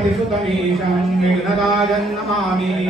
परिसुतमीशं मेघराजं नमामि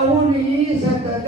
un y se te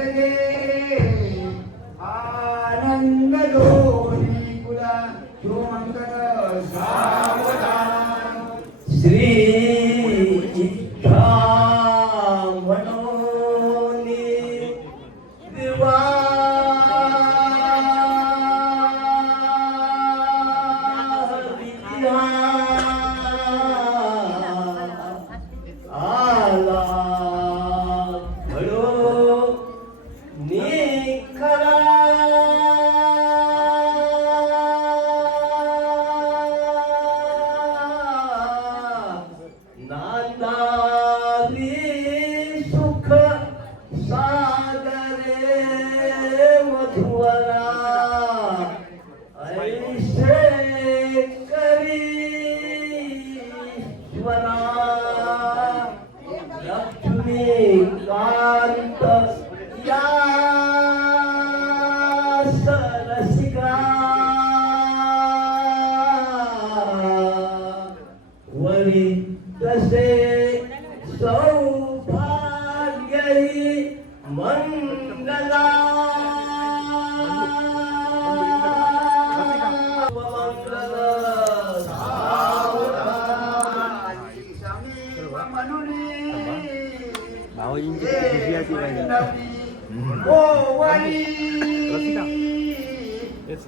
Mangala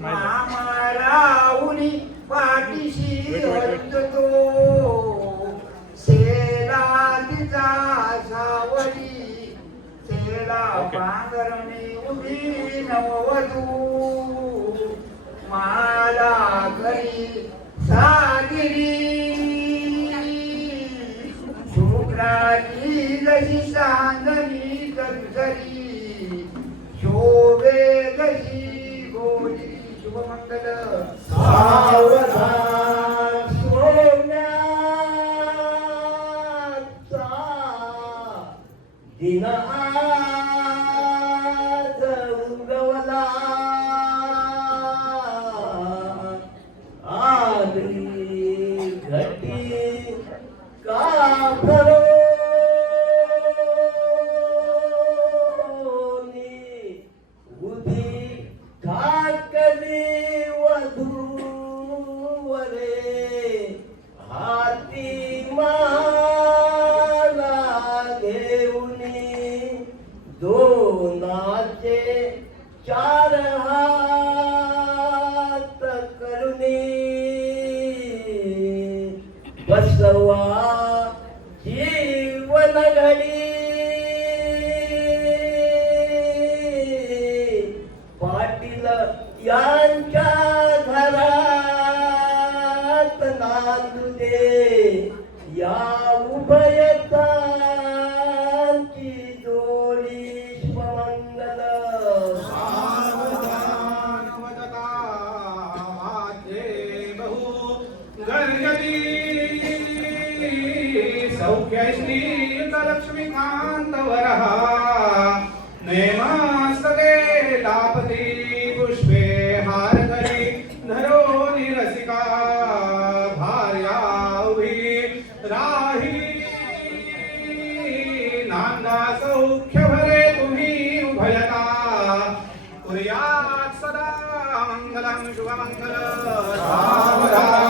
मामा राहुनी पाठीशी नववधू. माला घरी सागिरी. शुक्राची जशी सांगली गरजरी शोभे जशी गोरी. शुभमंगल. राही नांदा सौख्य भरे तुम्ही उभयता. कुर्यात सदा मंगलं शुभमंगल. सावधानाले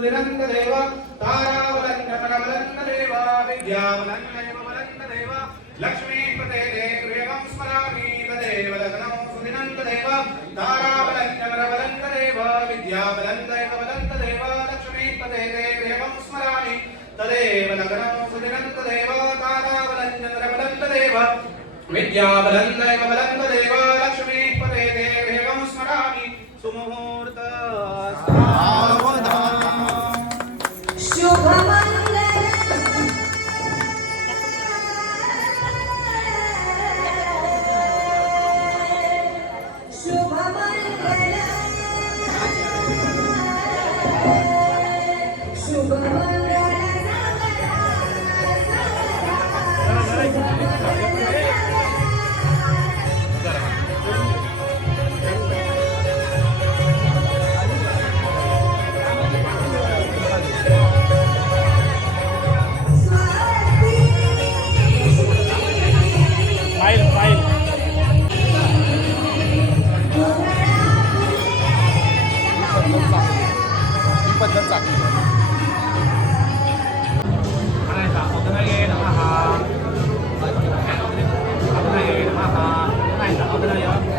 సునిరంగదేవ తారావలంకమలవలంకదేవ విద్యావలంకమలవలంకదేవ లక్ష్మీపతే దేవేవం స్మరామి తదేవ లగ్నం సునిరంగదేవ తారావలంకమలవలంకదేవ విద్యావలంకమలవలంకదేవ లక్ష్మీపతే దేవేవం స్మరామి తదేవ లగ్నం సునిరంగదేవ తారావలంకమలవలంకదేవ విద్యావలంకమలవలంకదేవ คนจะจับมีคนจะจับอะไรจ้ะออกกันเองนะฮะออกกันเลยนะฮะอะไรจ้ะออกกันเอง